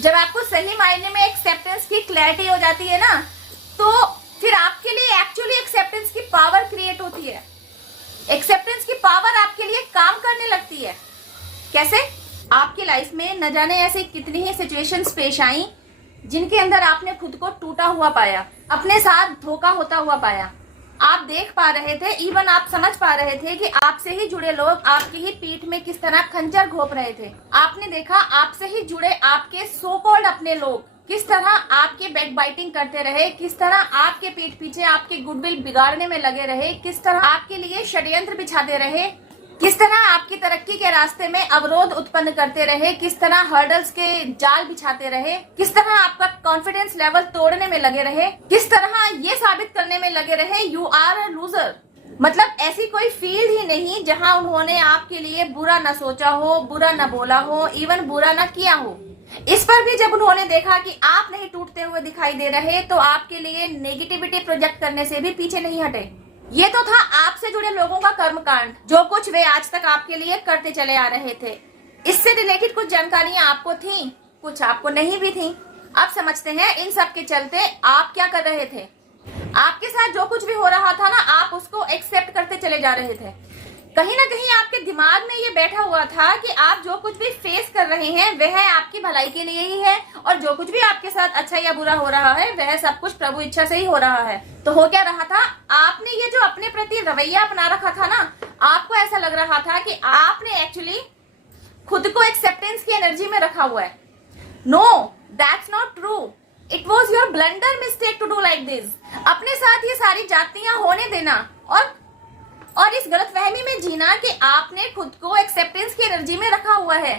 जब आपको सही मायने में एक्सेप्टेंस की क्लैरिटी हो जाती है ना, तो फिर आपके लिए एक्चुअली एक्सेप्टेंस की पावर क्रिएट होती है। एक्सेप्टेंस की पावर आपके लिए काम करने लगती है। कैसे? आपकी लाइफ में न जाने ऐसी कितनी ही सिचुएशंस पेश आई जिनके अंदर आपने खुद को टूटा हुआ पाया, अपने साथ धोखा होता हुआ पाया। आप देख पा रहे थे, इवन आप समझ पा रहे थे कि आपसे ही जुड़े लोग आपकी ही पीठ में किस तरह खंजर घोंप रहे थे। आपने देखा आपसे ही जुड़े आपके सो कॉल्ड अपने लोग किस तरह आपके बैक बाइटिंग करते रहे, किस तरह आपके पीठ पीछे आपके गुडविल बिगाड़ने में लगे रहे, किस तरह आपके लिए षड्यंत्र बिछाते रहे, किस तरह आपकी तरक्की के रास्ते में अवरोध उत्पन्न करते रहे, किस तरह हर्डल्स के जाल बिछाते रहे, किस तरह आपका कॉन्फिडेंस लेवल तोड़ने में लगे रहे, किस तरह ये साबित करने में लगे रहे यू आर अ लूजर। मतलब ऐसी कोई फील्ड ही नहीं जहां उन्होंने आपके लिए बुरा न सोचा हो, बुरा न बोला हो, इवन बुरा न किया हो। इस पर भी जब उन्होंने देखा कि आप नहीं टूटते हुए दिखाई दे रहे, तो आपके लिए नेगेटिविटी प्रोजेक्ट करने से भी पीछे नहीं हटे। ये तो था आपसे जुड़े लोगों का कर्मकांड, जो कुछ वे आज तक आपके लिए करते चले आ रहे थे। इससे रिलेटेड कुछ जानकारियां आपको थी, कुछ आपको नहीं भी थी। अब समझते हैं इन सब के चलते आप क्या कर रहे थे। आपके साथ जो कुछ भी हो रहा था ना, आप उसको एक्सेप्ट करते चले जा रहे थे। कहीं ना कहीं आपके दिमाग में ये बैठा हुआ था कि आप जो कुछ भी फेस कर रहे हैं वह आपकी भलाई के लिए ही है, और जो कुछ भी आपके साथ अच्छा या बुरा हो रहा है वह सब कुछ प्रभु इच्छा से ही हो रहा है। तो हो क्या रहा था, आपने ये जो अपने प्रति रवैया अपना रखा था ना, आपको ऐसा लग रहा था कि आपने एक्चुअली खुद को एक्सेप्टेंस की एनर्जी में रखा हुआ है। No, that's not true. It was your blunder mistake to do like this. अपने साथ ये सारी जातियां होने देना और इस गलतफहमी में जीना कि आपने खुद को एक्सेप्टेंस की एनर्जी में रखा हुआ है।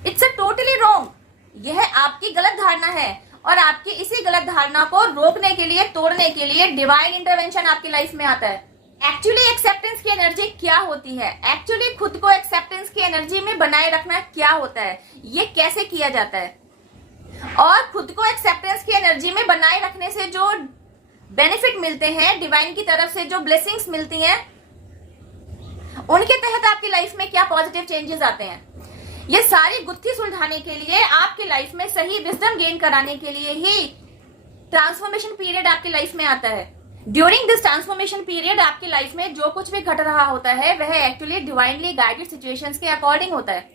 It's a totally wrong. यह आपकी गलत धारणा है, और आपकी इसी गलत धारणा को रोकने के लिए, तोड़ने के लिए डिवाइन इंटरवेंशन आपकी लाइफ में आता है। एक्चुअली एक्सेप्टेंस की एनर्जी क्या होती है, एक्चुअली खुद को एक्सेप्टेंस की एनर्जी में बनाए रखना क्या होता है, ये कैसे किया जाता है, और खुद को एक्सेप्टेंस की एनर्जी में बनाए रखने से जो बेनिफिट मिलते हैं, डिवाइन की तरफ से जो ब्लेसिंग्स मिलती हैं, उनके तहत आपकी लाइफ में क्या पॉजिटिव चेंजेस आते हैं, ये सारी गुत्थी सुलझाने के लिए, आपकी लाइफ में सही विजडम गेन कराने के लिए ही ट्रांसफॉर्मेशन पीरियड आपकी लाइफ में आता है। ड्यूरिंग दिस ट्रांसफॉर्मेशन पीरियड आपकी लाइफ में जो कुछ भी घट रहा होता है वह एक्चुअली डिवाइनली गाइडेड सिचुएशंस के अकॉर्डिंग होता है।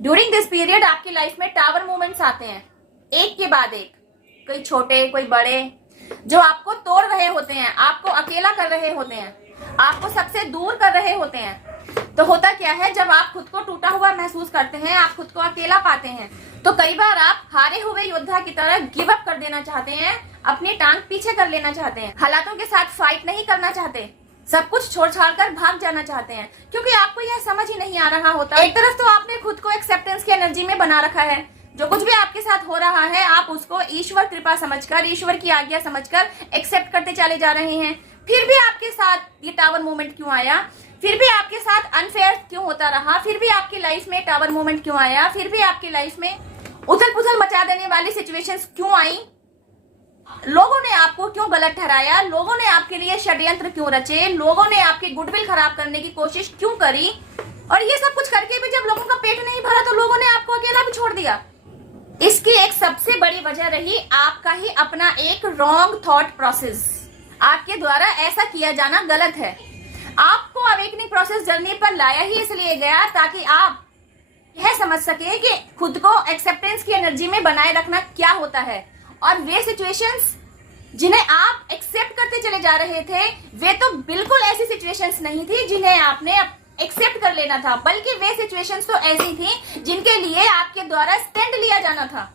ड्यूरिंग दिस पीरियड आपकी लाइफ में टावर मूवमेंट्स आते हैं, एक के बाद एक, कोई छोटे कोई बड़े, जो आपको तोड़ रहे होते हैं, आपको अकेला कर रहे होते हैं, आपको सबसे दूर कर रहे होते हैं। तो होता क्या है, जब आप खुद को टूटा हुआ महसूस करते हैं, आप खुद को अकेला पाते हैं, तो कई बार आप हारे हुए योद्धा की तरह गिव अप कर देना चाहते हैं, अपनी टांग पीछे कर लेना चाहते हैं, हालातों के साथ फाइट नहीं करना चाहते, सब कुछ छोड़ छाड़ कर भाग जाना चाहते हैं, क्योंकि आपको यह समझ ही नहीं आ रहा होता। एक तरफ तो आपने खुद को एक्सेप्टेंस की एनर्जी में बना रखा है, जो कुछ भी आपके साथ हो रहा है आप उसको ईश्वर कृपा समझकर, ईश्वर की आज्ञा समझकर एक्सेप्ट करते चले जा रहे हैं। फिर भी आपके साथ ये टावर मूवमेंट क्यों आया, फिर भी आपके साथ अनफेयर क्यों होता रहा, फिर भी आपकी लाइफ में टावर मूवमेंट क्यों आया, फिर भी आपकी लाइफ में उथल पुथल मचा देने वाली सिचुएशंस क्यों आई, लोगों ने आपको क्यों गलत ठहराया, लोगों ने आपके लिए षड्यंत्र क्यों रचे, लोगों ने आपकी गुडविल खराब करने की कोशिश क्यों करी, और ये सब कुछ करके भी जब लोगों का पेट नहीं भरा तो लोगों ने आपको अकेला भी छोड़ दिया। इसकी एक सबसे बड़ी वजह रही आपका ही अपना एक रॉन्ग थॉट प्रोसेस। आपके द्वारा ऐसा किया जाना गलत है। आपको अवेकनिंग प्रोसेस जर्नी पर लाया ही इसलिए गया ताकि आप यह समझ सके कि खुद को एक्सेप्टेंस की एनर्जी में बनाए रखना क्या होता है, और वे सिचुएशंस जिन्हें आप एक्सेप्ट करते चले जा रहे थे वे तो बिल्कुल ऐसी सिचुएशंस नहीं थी जिन्हें आपने एक्सेप्ट कर लेना था, बल्कि वे सिचुएशंस तो ऐसी थी जिनके लिए आपके द्वारा स्टैंड लिया जाना था,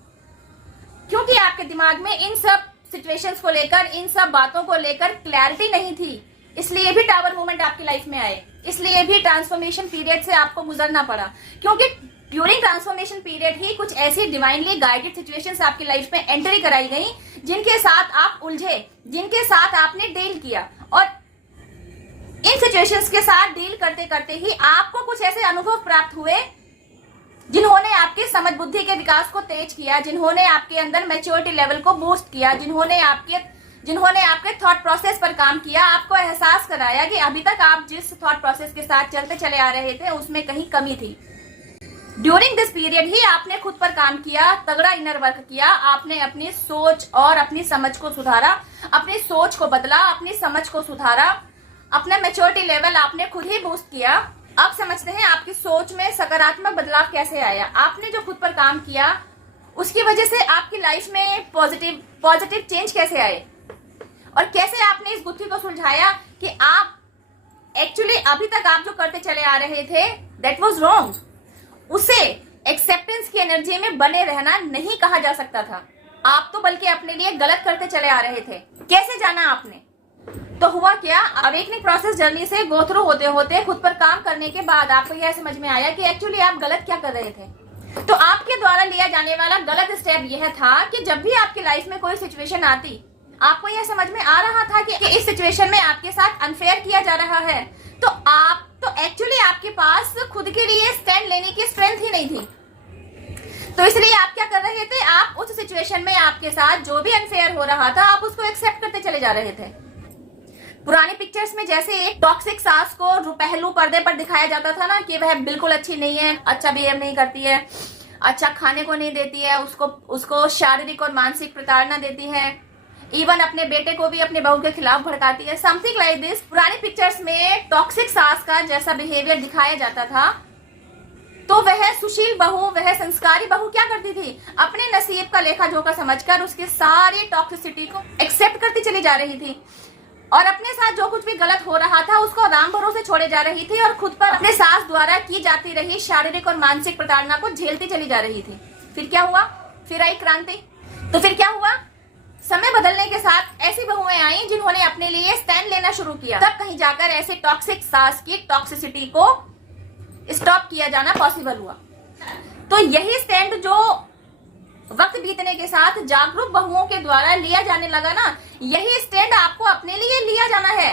क्योंकि आपके दिमाग में इन सब सिचुएशंस को लेकर, इन सब बातों को लेकर क्लैरिटी नहीं थी। इसलिए भी टावर मूवमेंट आपकी लाइफ में आए, इसलिए भी ट्रांसफॉर्मेशन पीरियड से आपको गुजरना पड़ा, क्योंकि ड्यूरिंग ट्रांसफॉर्मेशन पीरियड ही कुछ ऐसी डिवाइनली गाइडेड सिचुएशंस आपकी लाइफ में एंट्री कराई गई जिनके साथ आप उलझे, जिनके साथ आपने डील किया, और इन सिचुएशंस के साथ डील करते करते ही आपको कुछ ऐसे अनुभव प्राप्त हुए जिन्होंने आपके समझ बुद्धि के विकास को तेज किया, जिन्होंने आपके अंदर मैच्योरिटी लेवल को बूस्ट किया, जिन्होंने आपके थॉट प्रोसेस पर काम किया, आपको एहसास कराया कि अभी तक आप जिस थॉट प्रोसेस के साथ चलते चले आ रहे थे उसमें कहीं कमी थी। ड्यूरिंग दिस पीरियड ही आपने खुद पर काम किया, तगड़ा इनर वर्क किया, आपने अपनी सोच और अपनी समझ को सुधारा, अपनी सोच को बदला, अपनी समझ को सुधारा, अपना मैच्योरिटी लेवल आपने खुद ही बूस्ट किया। अब समझते हैं आपकी सोच में सकारात्मक बदलाव कैसे आया। आपने जो खुद पर काम किया उसकी वजह से आपकी लाइफ में पॉजिटिव चेंज कैसे आए, और कैसे आपने इस गुत्थी को सुलझाया कि आप एक्चुअली अभी तक आप जो करते चले आ रहे थे दैट वाज रॉन्ग। उसे एक्सेप्टेंस की एनर्जी में बने रहना नहीं कहा जा सकता था। आप तो बल्कि अपने लिए गलत करते चले आ रहे थे। कैसे जाना आपने? तो हुआ क्या, अवेकनिंग प्रोसेस जर्नी से गो थ्रू होते होते खुद पर काम करने के बाद आपको यह समझ में आया कि एक्चुअली आप गलत क्या कर रहे थे। तो आपके द्वारा लिया जाने वाला गलत स्टेप यह था कि जब भी आपकी लाइफ में कोई सिचुएशन आती, आपको यह समझ में आ रहा था कि इस सिचुएशन में आपके साथ अनफेयर किया जा रहा है, तो एक्चुअली आपके पास खुद के लिए स्टैंड लेने की स्ट्रेंथ ही नहीं थी। तो इसलिए आप क्या कर रहे थे, आप उस सिचुएशन में आपके साथ जो भी अनफेयर हो रहा था आप उसको एक्सेप्ट करते चले जा रहे थे। पुरानी पिक्चर्स में जैसे एक टॉक्सिक सास को पहलू पर्दे पर दिखाया जाता था ना कि वह बिल्कुल अच्छी नहीं है, अच्छा बिहेव नहीं करती है, अच्छा खाने को नहीं देती है, उसको शारीरिक और मानसिक प्रताड़ना देती है, इवन अपने बेटे को भी अपने बहू के खिलाफ भड़काती है, समथिंग लाइक दिस। पुरानी पिक्चर्स में टॉक्सिक सास का जैसा बिहेवियर दिखाया जाता था, तो वह सुशील बहू, वह संस्कारी बहू क्या करती थी, अपने नसीब का लेखा जोखा समझकर उसके सारे टॉक्सिसिटी को एक्सेप्ट करती चली जा रही थी, और अपने साथ जो कुछ भी गलत हो रहा था उसको राम भरोसे छोड़े जा रही थी, और खुद पर अपने सास द्वारा की जाती रही शारीरिक और मानसिक प्रताड़ना को झेलती चली जा रही थी। फिर क्या हुआ, फिर आई क्रांति। तो फिर क्या हुआ, समय बदलने के साथ ऐसी बहुएं आई जिन्होंने अपने लिए स्टैंड लेना शुरू किया। तब कहीं जाकर ऐसे टॉक्सिक सास की टॉक्सिसिटी को स्टॉप किया जाना पॉसिबल हुआ। तो यही स्टैंड जो वक्त बीतने के साथ जागरूक बहुओं के द्वारा लिया जाने लगा ना, यही स्टैंड आपको अपने लिए लिया जाना है।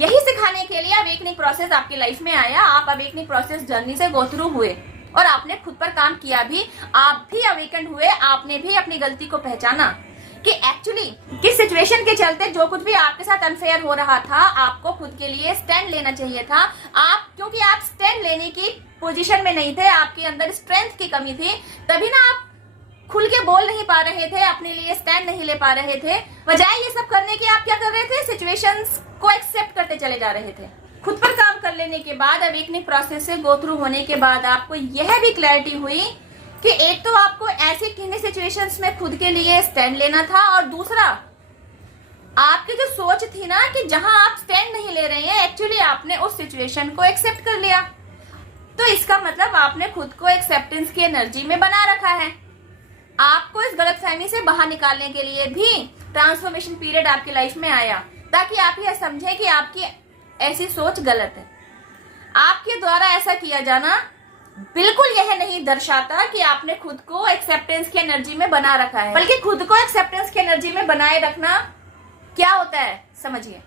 यही सिखाने के लिए अवेकनिंग प्रोसेस आपकी लाइफ में आया। आप अवेकनिंग प्रोसेस जर्नी से गो थ्रू हुए और आपने खुद पर काम किया भी, आप भी अवेकन हुए, आपने भी अपनी गलती को पहचाना कि एक्चुअली किस सिचुएशन के चलते जो कुछ भी आपके साथ अनफेयर हो रहा था, आपको खुद के लिए स्टैंड लेना चाहिए था। क्योंकि आप स्टैंड लेने की पोजीशन में नहीं थे, आपके अंदर स्ट्रेंथ की कमी थी, तभी ना आप खुल के बोल नहीं पा रहे थे, अपने लिए स्टैंड नहीं ले पा रहे थे। बजाय ये सब करने के आप क्या कर रहे थे, सिचुएशंस को एक्सेप्ट करते चले जा रहे थे। खुद पर काम कर लेने के बाद, अवेकनिंग प्रोसेस से गो थ्रू होने के बाद आपको यह भी क्लैरिटी हुई कि एक तो आपको ऐसी किन्हीं सिचुएशंस में खुद के लिए स्टैंड लेना था, और दूसरा आपकी जो सोच थी ना कि जहां आप स्टैंड नहीं ले रहे हैं, एक्चुअली आपने उस सिचुएशन को एक्सेप्ट कर लिया। तो इसका मतलब आपने खुद को एक्सेप्टेंस की एनर्जी में बना रखा है। आपको इस गलतफहमी से बाहर निकालने के लिए भी ट्रांसफॉर्मेशन पीरियड आपकी लाइफ में आया, ताकि आप यह समझें कि आपकी ऐसी सोच गलत है। आपके द्वारा ऐसा किया जाना बिल्कुल यह नहीं दर्शाता कि आपने खुद को एक्सेप्टेंस की एनर्जी में बना रखा है, बल्कि खुद को एक्सेप्टेंस की एनर्जी में बनाए रखना क्या होता है समझिए।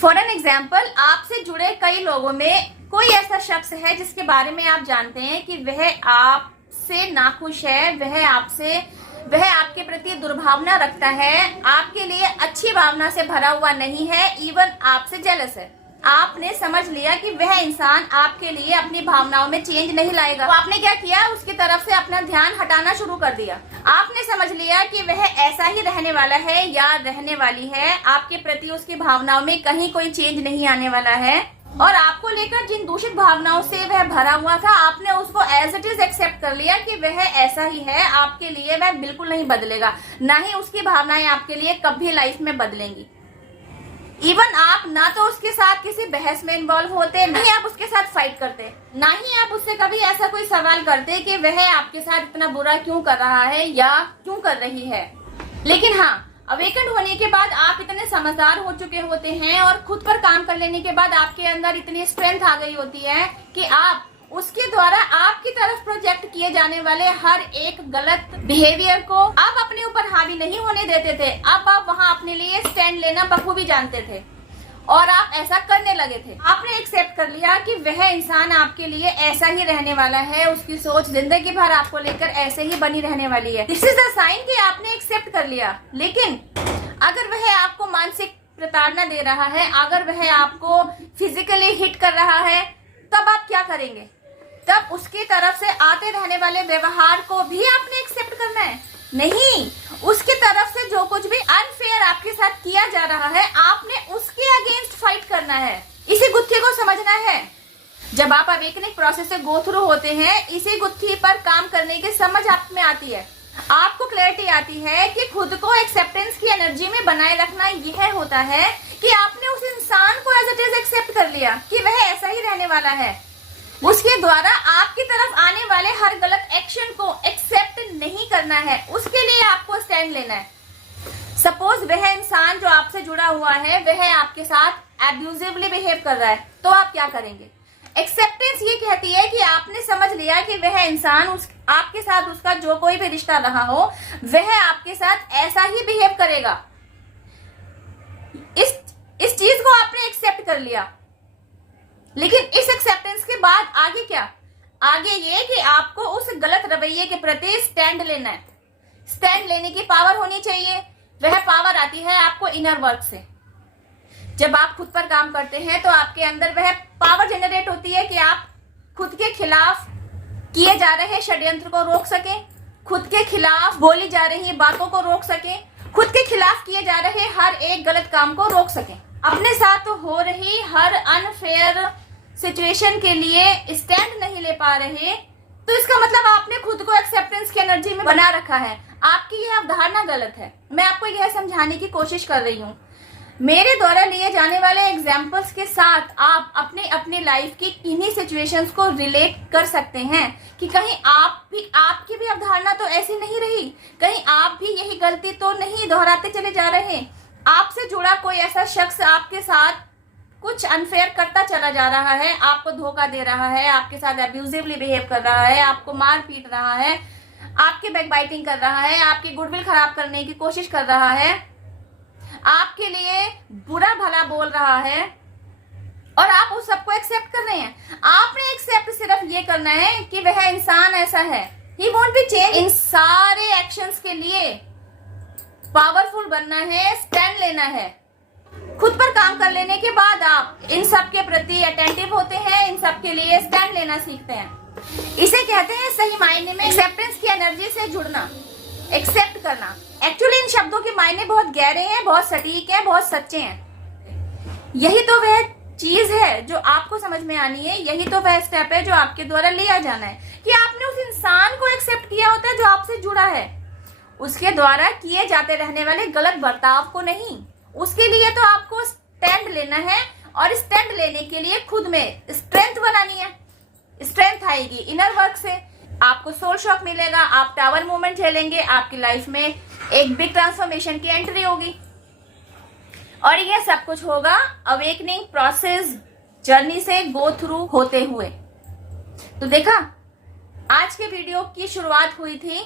फॉर एन एग्जाम्पल, आपसे जुड़े कई लोगों में कोई ऐसा शख्स है जिसके बारे में आप जानते हैं कि वह आपसे नाखुश है, वह आपके प्रति दुर्भावना रखता है, आपके लिए अच्छी भावना से भरा हुआ नहीं है, इवन आपसे जेलस है। आपने समझ लिया कि वह इंसान आपके लिए अपनी भावनाओं में चेंज नहीं लाएगा, तो आपने क्या किया, उसकी तरफ से अपना ध्यान हटाना शुरू कर दिया। आपने समझ लिया कि वह ऐसा ही रहने वाला है या रहने वाली है, आपके प्रति उसकी भावनाओं में कहीं कोई चेंज नहीं आने वाला है, और आपको लेकर जिन दूषित भावनाओं से वह भरा हुआ था, आपने उसको एज इट इज एक्सेप्ट कर लिया कि वह ऐसा ही है, आपके लिए वह बिल्कुल नहीं बदलेगा, ना ही उसकी भावनाएं आपके लिए कभी लाइफ में बदलेंगी। इवन आप ना तो उसके साथ किसी बहस में इन्वॉल्व होते, ना ही आप उसके साथ फाइट करते, ना ही आप उससे कभी ऐसा कोई सवाल करते कि वह आपके साथ इतना बुरा क्यों कर रहा है या क्यों कर रही है। लेकिन हाँ, अवेकन होने के बाद आप इतने समझदार हो चुके होते हैं, और खुद पर काम कर लेने के बाद आपके अंदर इतनी स्ट्रेंथ आ गई होती है कि आप उसके द्वारा आपकी तरफ प्रोजेक्ट किए जाने वाले हर एक गलत बिहेवियर को आप अपने ऊपर हावी नहीं होने देते थे। अब आप वहां अपने लिए स्टैंड लेना बखूबी जानते थे, और आप ऐसा करने लगे थे। आपने एक्सेप्ट कर लिया कि वह इंसान आपके लिए ऐसा ही रहने वाला है, उसकी सोच जिंदगी भर आपको लेकर ऐसे ही बनी रहने वाली है। दिस इज द साइन कि आपने एक्सेप्ट कर लिया। लेकिन अगर वह आपको मानसिक प्रताड़ना दे रहा है, अगर वह आपको फिजिकली हिट कर रहा है, तब आप क्या करेंगे? तब उसकी तरफ से आते रहने वाले व्यवहार को भी आपने एक्सेप्ट करना है? नहीं, उसकी तरफ से जो कुछ भी अनफेयर आपके साथ किया जा रहा है, आपने उसके अगेंस्ट फाइट करना है। इसी गुत्थी को समझना है। जब आप अवेकनिंग प्रोसेस से गो थ्रू होते हैं, इसी गुत्थी पर काम करने की समझ आप में आती है। आपको क्लैरिटी आती है कि खुद को एक्सेप्टेंस की एनर्जी में बनाए रखना यह होता है कि आपने उस इंसान को एज इट इज एक्सेप्ट कर लिया कि वह ऐसा ही रहने वाला है। उसके द्वारा आपकी तरफ आने वाले हर गलत एक्शन को एक्सेप्ट नहीं करना है, उसके लिए आपको स्टैंड लेना है। सपोज वह इंसान जो आपसे जुड़ा हुआ है वह आपके साथ एब्यूजिवली बिहेव कर रहा है, तो आप क्या करेंगे? एक्सेप्टेंस ये कहती है कि आपने समझ लिया कि वह इंसान आपके साथ उसका जो कोई भी रिश्ता रहा हो वह आपके साथ ऐसा ही बिहेव करेगा। इस चीज को आपने एक्सेप्ट कर लिया, लेकिन इस एक्सेप्टेंस के बाद आगे क्या? आगे ये कि आपको उस गलत रवैये के प्रति स्टैंड लेना है। स्टैंड लेने की पावर होनी चाहिए। वह पावर आती है आपको इनर वर्क से। जब आप खुद पर काम करते हैं तो आपके अंदर वह पावर जनरेट होती है कि आप खुद के खिलाफ किए जा रहे षड्यंत्र को रोक सकें, खुद के खिलाफ बोली जा रही बातों को रोक सकें, खुद के खिलाफ किए जा रहे हर एक गलत काम को रोक सकें। अपने साथ हो रही हर अनफेयर सिचुएशन के लिए स्टैंड नहीं ले पा रहे, तो इसका मतलब आपने खुद को एक्सेप्टेंस की एनर्जी में बना रखा है। आपकी यह अवधारणा गलत है। मैं आपको यह समझाने की कोशिश कर रही हूँ। मेरे द्वारा लिए जाने वाले एग्जाम्पल्स के साथ आप अपने अपने लाइफ की इन्हीं सिचुएशंस को रिलेट कर सकते हैं कि कहीं आपकी भी अवधारणा तो ऐसी नहीं रही, कहीं आप भी यही गलती तो नहीं दोहराते चले जा रहे। आपसे जुड़ा कोई ऐसा शख्स आपके साथ कुछ अनफेयर करता चला जा रहा है, आपको धोखा दे रहा है, आपके साथ अब्यूजिवली बिहेव कर रहा है, आपको मार पीट रहा है, आपकी बैकबाइटिंग कर रहा है, आपकी गुडविल खराब करने की कोशिश कर रहा है, आपके लिए बुरा भला बोल रहा है, और आप उस सबको एक्सेप्ट कर रहे हैं। आपने एक्सेप्ट सिर्फ ये करना है कि वह इंसान ऐसा है, ही वोंट बी चेंज। इन सारे एक्शंस के लिए पावरफुल बनना है, स्टैंड लेना है। खुद पर काम कर लेने के बाद आप इन सब के प्रति अटेंटिव होते हैं, इन सब के लिए स्टैंड लेना सीखते हैं। इसे कहते हैं सही मायने में एक्सेप्टेंस की एनर्जी से जुड़ना, एक्सेप्ट करना। एक्चुअली इन शब्दों के मायने बहुत गहरे हैं, बहुत सटीक हैं, बहुत सच्चे हैं। यही तो वह चीज है जो आपको समझ में आनी है, यही तो वह स्टेप है जो आपके द्वारा लिया जाना है कि आपने उस इंसान को एक्सेप्ट किया होता है जो आपसे जुड़ा है, उसके द्वारा किए जाते रहने वाले गलत बर्ताव को नहीं। उसके लिए तो आपको स्टैंड लेना है, और स्टैंड लेने के लिए खुद में स्ट्रेंथ बनानी है। स्ट्रेंथ आएगी इनर वर्क से, आपको सोल शॉक मिलेगा, आप टावर मूवमेंट झेलेंगे, आपकी लाइफ में एक बिग ट्रांसफॉर्मेशन की एंट्री होगी, और यह सब कुछ होगा अवेकनिंग प्रोसेस जर्नी से गो थ्रू होते हुए। तो देखा, आज के वीडियो की शुरुआत हुई थी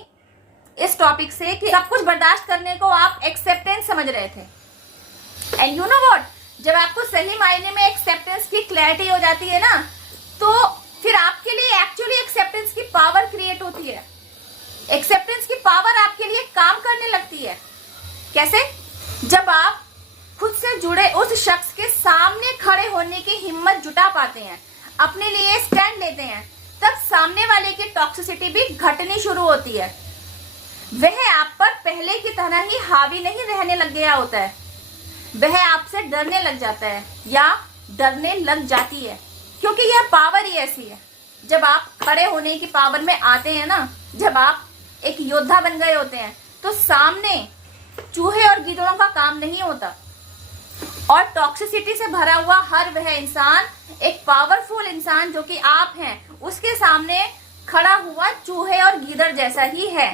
इस टॉपिक से कि सब कुछ बर्दाश्त करने को आप एक्सेप्टेंस समझ रहे थे। एंड यू नो व्हाट, जब आपको सही मायने में एक्सेप्टेंस की क्लैरिटी हो जाती है ना, तो फिर आपके लिए एक्चुअली एक्सेप्टेंस की पावर क्रिएट होती है। एक्सेप्टेंस की पावर आपके लिए काम करने लगती है। कैसे? जब आप खुद से जुड़े उस शख्स के सामने खड़े होने की हिम्मत जुटा पाते हैं, अपने लिए स्टैंड लेते हैं, तब सामने वाले की टॉक्सिसिटी भी घटनी शुरू होती है। वह आप पर पहले की तरह ही हावी नहीं रहने लग गया होता है, वह आपसे डरने लग जाता है या डरने लग जाती है, क्योंकि यह पावर ही ऐसी है। जब आप खड़े होने की पावर में आते हैं ना, जब आप एक योद्धा बन गए होते हैं, तो सामने चूहे और गीदड़ों का काम नहीं होता, और टॉक्सिसिटी से भरा हुआ हर वह इंसान, एक पावरफुल इंसान जो कि आप हैं, उसके सामने खड़ा हुआ चूहे और गीदड़ जैसा ही है,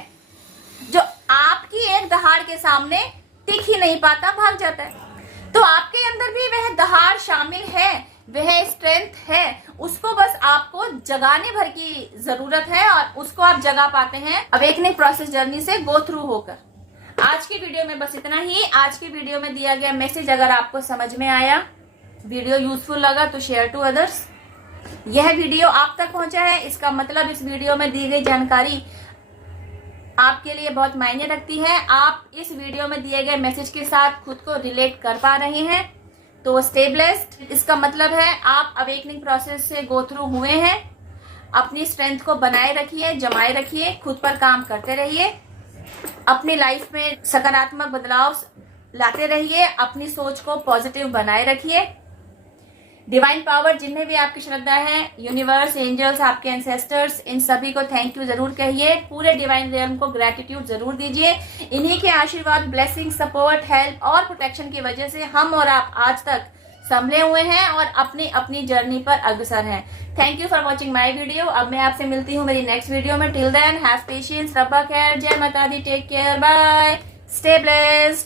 जो आपकी एक दहाड़ के सामने टिक ही नहीं पाता, भाग जाता है। तो आपके अंदर भी वह दहाड़ शामिल है, वह स्ट्रेंथ है, उसको बस आपको जगाने भर की जरूरत है, और उसको आप जगा पाते हैं अवेकनिंग प्रोसेस जर्नी से गो थ्रू होकर। आज की वीडियो में बस इतना ही। आज की वीडियो में दिया गया मैसेज अगर आपको समझ में आया, वीडियो यूजफुल लगा, तो शेयर टू अदर्स। यह वीडियो आप तक पहुंचा है, इसका मतलब इस वीडियो में दी गई जानकारी आपके लिए बहुत मायने रखती है। आप इस वीडियो में दिए गए मैसेज के साथ खुद को रिलेट कर पा रहे हैं, तो स्टे ब्लेस्ड। इसका मतलब है आप अवेकनिंग प्रोसेस से गो थ्रू हुए हैं, अपनी स्ट्रेंथ को बनाए रखिए, जमाए रखिए, खुद पर काम करते रहिए, अपनी लाइफ में सकारात्मक बदलाव लाते रहिए, अपनी सोच को पॉजिटिव बनाए रखिए। डिवाइन पावर जिनमें भी आपकी श्रद्धा है, यूनिवर्स, एंजल्स, आपके एंसेस्टर्स, इन सभी को थैंक यू जरूर कहिए। पूरे डिवाइन रियल्म को ग्रेटिट्यूड जरूर दीजिए। इन्हीं के आशीर्वाद, ब्लेसिंग, सपोर्ट, हेल्प और प्रोटेक्शन की वजह से हम और आप आज तक संभले हुए हैं और अपनी अपनी जर्नी पर अग्रसर हैं। Thank you for watching my video. अब मैं आपसे मिलती हूँ मेरी नेक्स्ट वीडियो में। टिल देन हैव पेशेंस, रब्बा खैर, जय माता दी, take care, bye, stay blessed.